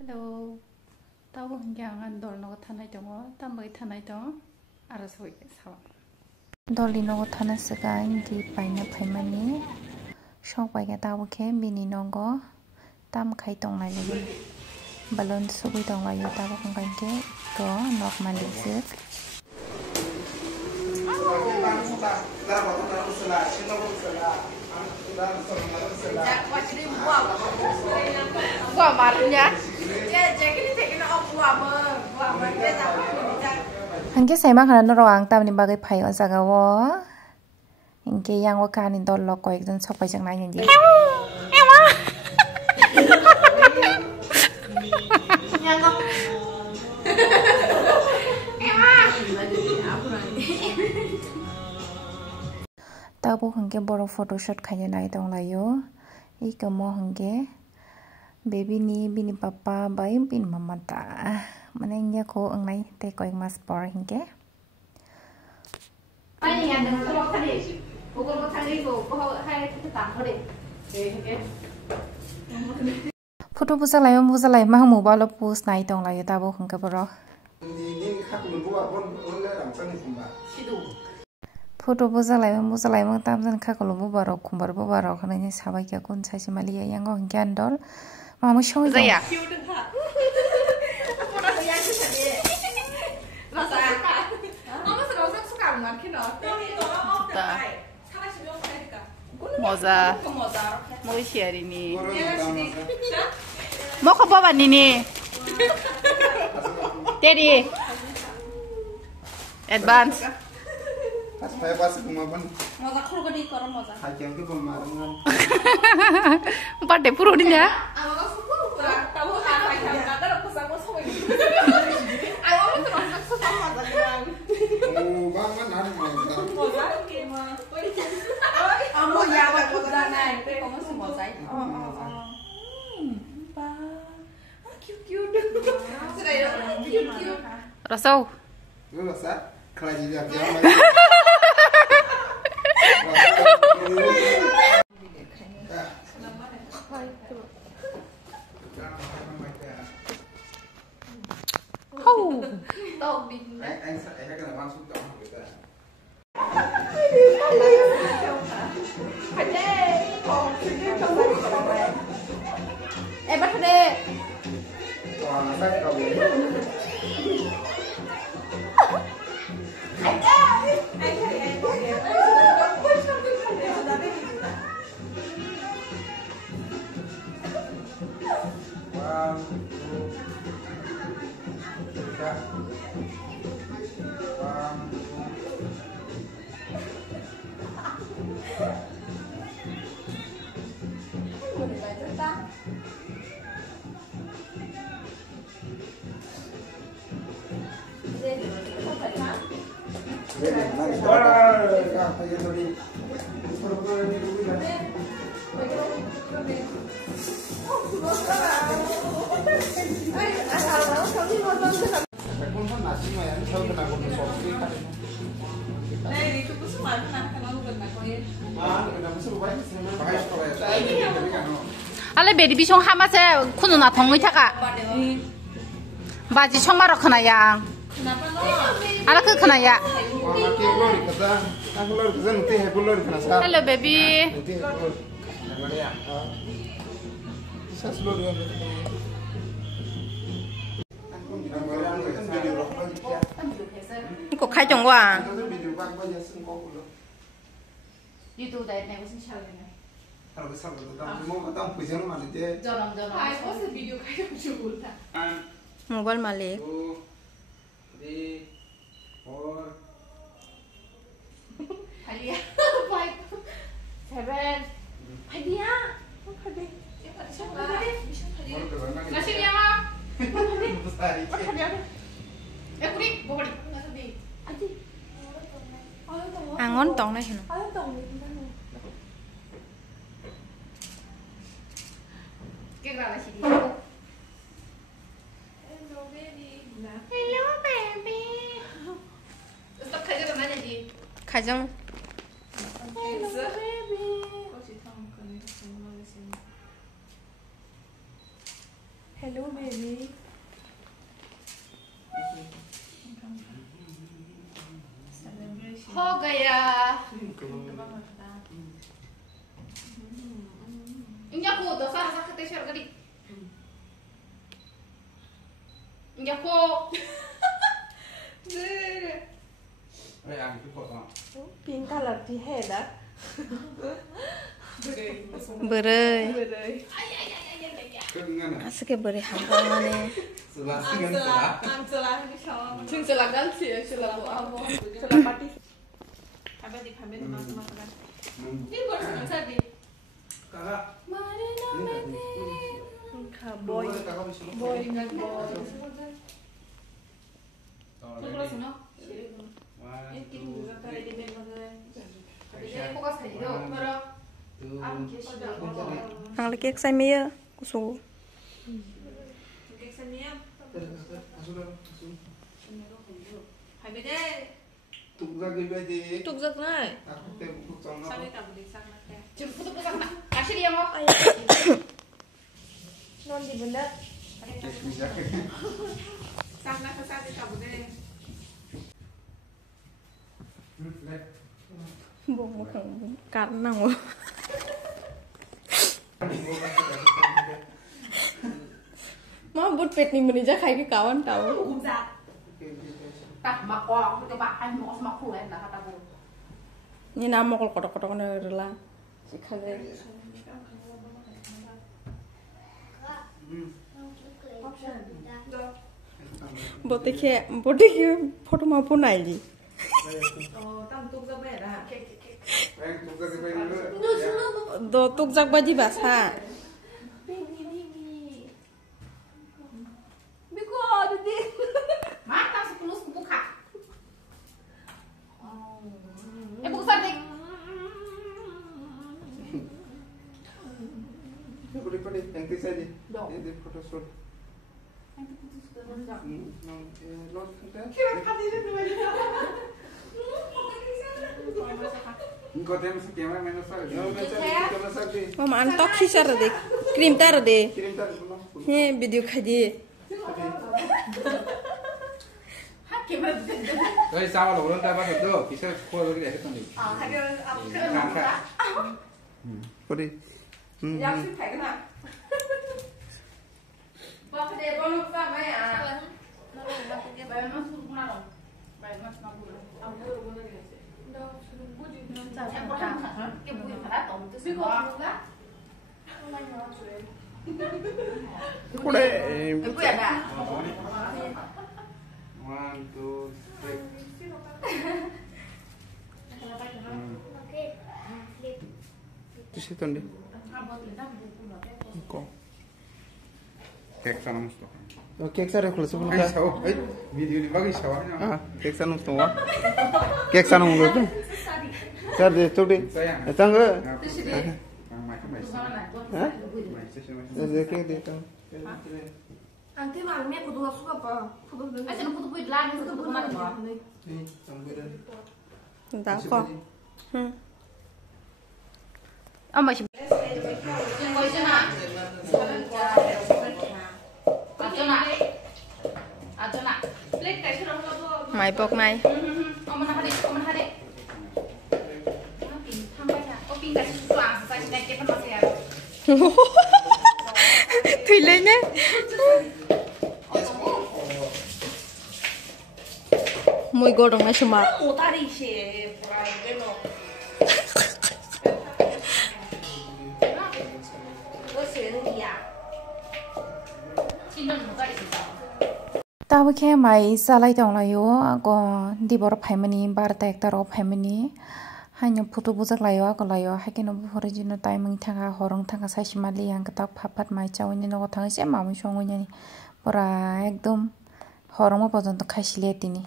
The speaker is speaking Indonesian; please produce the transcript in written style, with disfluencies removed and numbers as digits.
Hello. Tao hinggang an dol no thanai tongo, tambai thanai tong, aro soi sawa. Doli no thana sega ingi paina phaimani. Shok pai ga tao ke bini nongo tam khai tong nai lagi. Balon sugui tong layo tao hinggang ke ko normally sik. Gua marnya. Hangke sai ma khana no ang tam ni bagai phai o jaga wo. Hingke yang o kan in dol lok ko ekjon sopai jang nai ni. Tabo hangke boro photoshoot khaya nai dong layo. Ika mo hangke baby ni bini papa bai bin mama ta. Manengnya ko angnai te ko mas por hingke. Ai nhà đừng có bóc đi. Cô có thằng đi cô hai cái tạm thôi đi. Oke. Photo busa lai ma mu ba lo post nai tong lai tabo hangke boro. Photo busa lai ma tam jan kha ko lo bu baro khumbar bu baro khana ni sabai kya kun sai simali yang go hingke andol. Ma mo show ya. Moza, mau share ini. Mau ke bawah ini. Jadi, advance. Saya pasti kemarin. Moza keluar di koran moza. Hakian ke kemarin. Empat deh puru dia. Tahu apa yang kata aku sama sama ini. Aku mau terus sama moza. Oh, bang mana moza? Moza gimana? Mau ya aku moza naik. Kamu semua moza. Cute. Sudah ya, cute. Rasau. Lu rasa? Kalau jadi apa? Anh sẽ cái là mang xuống trọng người ta. Em bắt đi. Còn sách đầu. Ale bedi bisong hamase kununa thongoi thaka. Baji chongmaro khana yang. Ala ke khana ya. Hello baby. Ko khai chong wa. YouTube đây này cũng chào này. Kalau besar betul, mau tahu pujian mana dia? Jangan. Hai, kok video kayak jul ta. Mobile malik. 2, 3, 4. Halia. 5, 7. Halia. Halia. Nasi dia mah. Halia. Kuri, bogori. Nasi. Aji. Angon tong na hino. Cái ra là chị đi. Hello baby. Hello baby. Stop khai ra là gì? Kajang. Hello baby. Có chị thông cần. Hello baby. हो गया Inja ko to sa sakit share gadi Inja ko Ơi ăn chút cột không? Pinta là thì hết đó. Berai. Cứ ngân à? Asik berai hambai. Selah singan selah. Angela đi cho. Chung sila ganti sila ko abo Angela party. Habis di pamit mas mas kan. Ni gor sa sabi Kakak. Ka boy. boy ngat boy Oh, Terus no one, Em kim two, juga kare di men mas. Jadi fokus saja do pero am keshi Ang laki saya mia kusu. Cái xe nhé. Hai bên đây. Tục ra cái bây giờ. Tục giật này. Aku teh buku trong Sang nó. đi cầm đi sang đây. Jum putu putu na kasih dia mo Non di benda. Bisa. Sang đây sang đi cầm đây. Đây. Bông một thằng cắn nào. Mau buat pet nih menija kayak kawan tahu. Kum sa tak makwa ko ba ay mo sa makku en na kata ko Ini nama kalau kotok-kotok nih rela. Sikale. Bote ke foto mau pun aja. Tam tục giật bẻ à. Đây, tục ra cái bây giờ. Do tuk jak baji basah. Biko dadi mata 10 ku buka buku sardik Padi, yang ti saja. Dong. Ini foto shoot. Lot kita. kira kali dia dua Engkau teh mesti kiamat mana sah? Kita masak di. Mama antok kisar deh. Krim tar deh. Kirim tar belum. He video kaji. hakim Rồi sao là chúng ta bắt được đâu? Kita khô rồi cái này hadir Padi. yang sih kayak kena Bapak dia bolong sama ya bayar masuk mana dong bayar masuk aku saya pernah ke buku yang dong terus gua Kure. ibu ya dah 1, 2, 3. Itu sih tuh Kok. Kek sana musto. Kek sana khulsu Ay bulka. sawo, ay video ni bagi sawahnya. Ah, kek sana musto wa. Kek sana mulo tu. Sar de choti. Sayang. Tang ge. Mang mai mai. Ha? Mai sesi. De kek de tang. Ang cái mà mẹ của tôi suka apa? Foto dengan. Ay sino puto puit lagi sa puto mana mo Ni, tang ge. Entah kok. Amba sih ko isina Atona plate kai sura ko Mai pok mai. Oman hari pin hambai ya o pin kai suang sa snack ke pan masih ya Thui lên nhé. Mùi gorong na cuma. Utari sih, pero. Tahu ke mai salai dong lah yo. Aku di bawah family, bar tak taro family. Hanya foto buzak lah yo, aku lah yo. Hakin obu original timing thanga horong thanga sai simali yang ketak papat mai cawan ni nogo thanga siapa mau shongunya ni. Pura ekdom horong mau pojok tu kasih lihat ini.